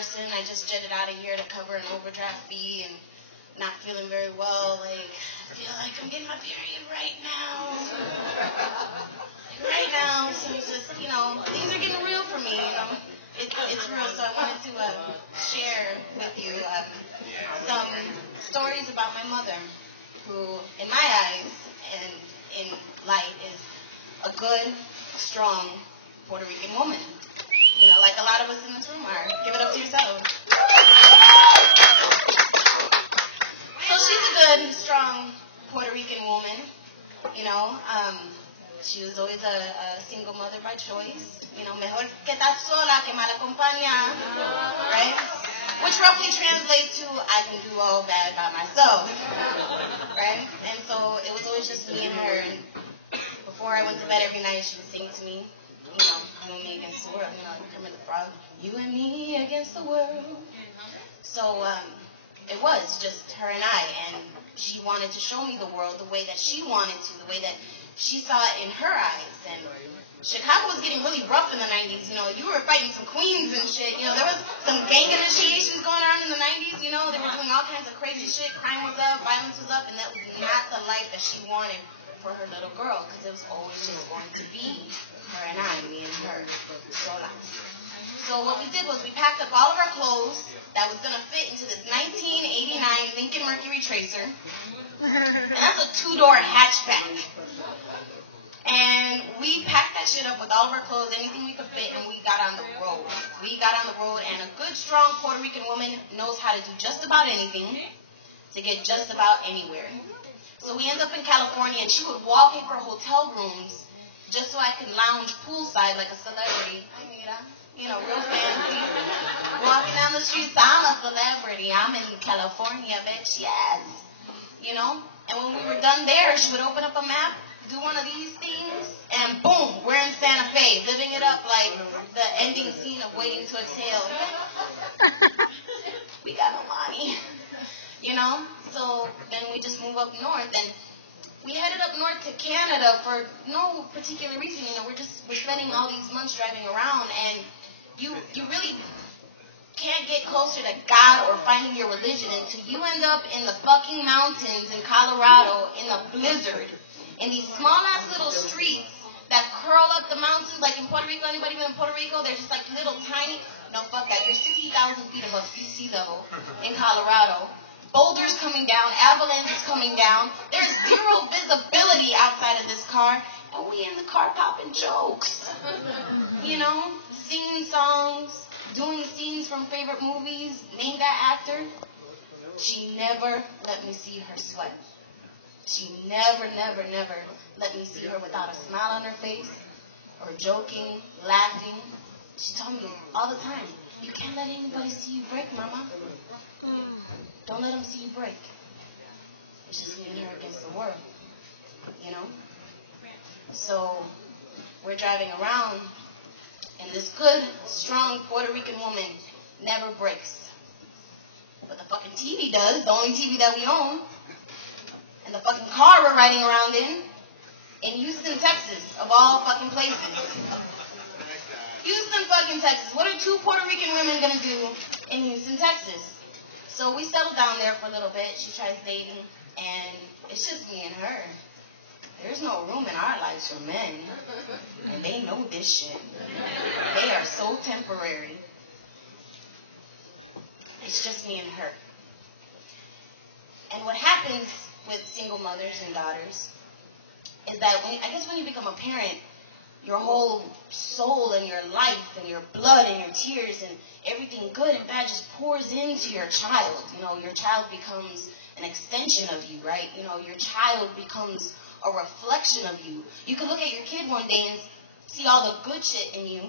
person. I just jetted out of here to cover an overdraft fee and not feeling very well. Like, I feel like I'm getting my period right now. Right now. So it's just, you know, things are getting real for me, you know. It's real. So I wanted to share with you some stories about my mother, who, in my eyes and in light, is a good, strong Puerto Rican woman. You know, like a lot of us in this room are. Give it up to yourselves. So she's a good, strong Puerto Rican woman. You know, she was always a single mother by choice. You know, mejor que estar sola que mal acompañada, right? Which roughly translates to, I can do all that by myself, right? And so it was always just me and her. And before I went to bed every night, she would sing to me, you know, you and me against the world, you know, Kermit the Frog, you and me against the world. So it was just her and I, and she wanted to show me the world the way that she wanted to, the way that she saw it in her eyes. And Chicago was getting really rough in the 90s, you know, you were fighting some queens and shit, you know, there was some gang initiations going on in the 90s, you know, they were doing all kinds of crazy shit, crime was up, violence was up, and that was not the life that she wanted for her little girl, because it was always just going to be her and I, me and her, sola. So what we did was we packed up all of our clothes that was going to fit into this 1989 Lincoln Mercury Tracer, and that's a 2-door hatchback. And we packed that shit up with all of our clothes, anything we could fit, and we got on the road. We got on the road, and a good, strong Puerto Rican woman knows how to do just about anything to get just about anywhere. So we end up in California, and she would wallpaper hotel rooms just so I could lounge poolside like a celebrity. Hi, Mira. You know, real fancy. Walking down the streets, I'm a celebrity. I'm in California, bitch, yes. You know? And when we were done there, she would open up a map, do one of these things, and boom, we're in Santa Fe, living it up like the ending scene of Waiting to Exhale. We got no money. You know? So then we just move up north, and we headed up north to Canada for no particular reason. You know, we're spending all these months driving around, and you really can't get closer to God or finding your religion until you end up in the fucking mountains in Colorado in the blizzard, in these small-ass little streets that curl up the mountains, like in Puerto Rico. Anybody been in Puerto Rico? They're just like little tiny, no, fuck that. You're 60,000 feet above sea level in Colorado. Boulders coming down, avalanches coming down. There's zero visibility outside of this car, and we in the car popping jokes. You know, singing songs, doing scenes from favorite movies, name that actor. She never let me see her sweat. She never let me see her without a smile on her face, or joking, laughing. She told me all the time, you can't let anybody see you break, mama. Don't let them see you break. It's just me and her against the world, you know? So we're driving around, and this good, strong Puerto Rican woman never breaks. But the fucking TV does, the only TV that we own. And the fucking car we're riding around in Houston, Texas, of all fucking places. Houston, fucking Texas. What are 2 Puerto Rican women gonna do in Houston, Texas? So we settled down there for a little bit. She tries dating, and it's just me and her. There's no room in our lives for men, and they know this shit. They are so temporary. It's just me and her. And what happens with single mothers and daughters is that when you become a parent, your whole soul and your life and your blood and your tears and everything good and bad just pours into your child. You know, your child becomes an extension of you, right? You know, your child becomes a reflection of you. You could look at your kid one day and see all the good shit in you,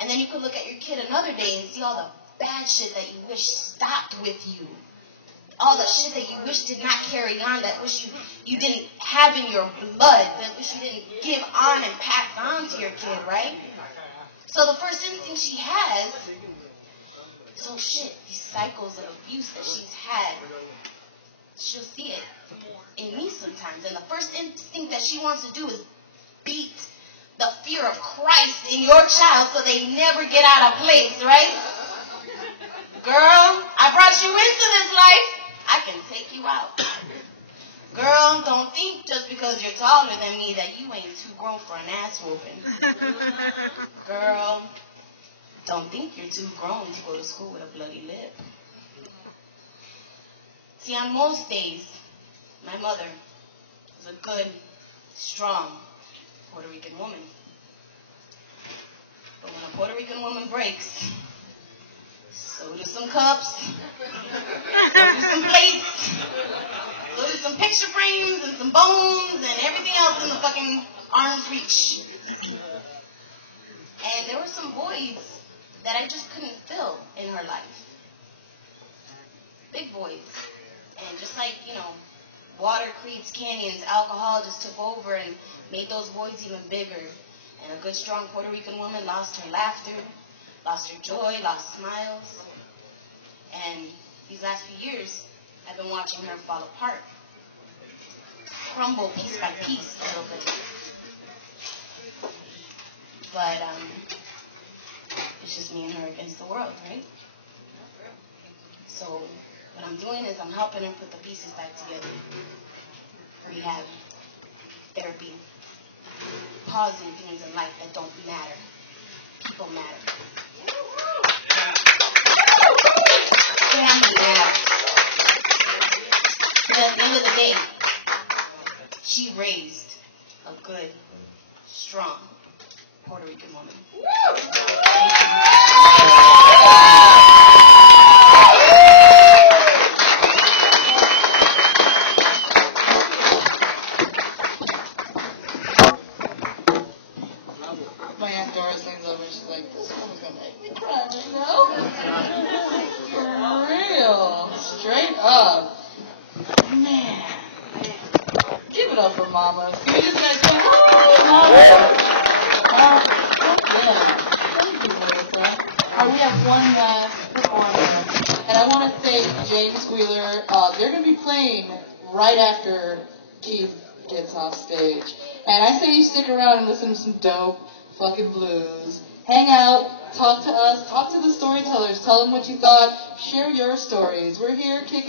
and then you could look at your kid another day and see all the bad shit that you wish stopped with you. All the shit that you wish did not carry on, that wish you didn't have in your blood, that wish you didn't give on and pass on to your kid, right? So the first instinct she has is, oh shit, these cycles of abuse that she's had, she'll see it in me sometimes. And the first instinct that she wants to do is beat the fear of Christ in your child so they never get out of place, right? you out. Girl, don't think just because you're taller than me that you ain't too grown for an ass whooping. Girl, don't think you're too grown to go to school with a bloody lip. See, on most days, my mother was a good, strong Puerto Rican woman. But when a Puerto Rican woman breaks, so do some cups, so do some plates, so do some picture frames and some bones and everything else in the fucking arm's reach. And there were some voids that I just couldn't fill in her life. Big voids. And just like, water creates canyons, alcohol just took over and made those voids even bigger. And a good, strong Puerto Rican woman lost her laughter, lost her joy, lost smiles. And these last few years, I've been watching her fall apart, crumble piece by piece a little bit. But it's just me and her against the world, right? So what I'm doing is I'm helping her put the pieces back together. Rehab, therapy, pausing things in life that don't matter. People matter. Can't matter. But at the end of the day, she raised a good, strong Puerto Rican woman. My Aunt Doris leans over and she's like, this woman's gonna make me cry right now. For real. Straight up. Man. Give it up for mamas. Can we just guys go, woo, mamas? Yeah. Thank you, Melissa. We have one last performer. And I want to thank James Wheeler. They're going to be playing right after Keith gets off stage. And I say you stick around and listen to some dope fucking blues. Hang out, talk to us, talk to the storytellers, tell them what you thought, share your stories. We're here kicking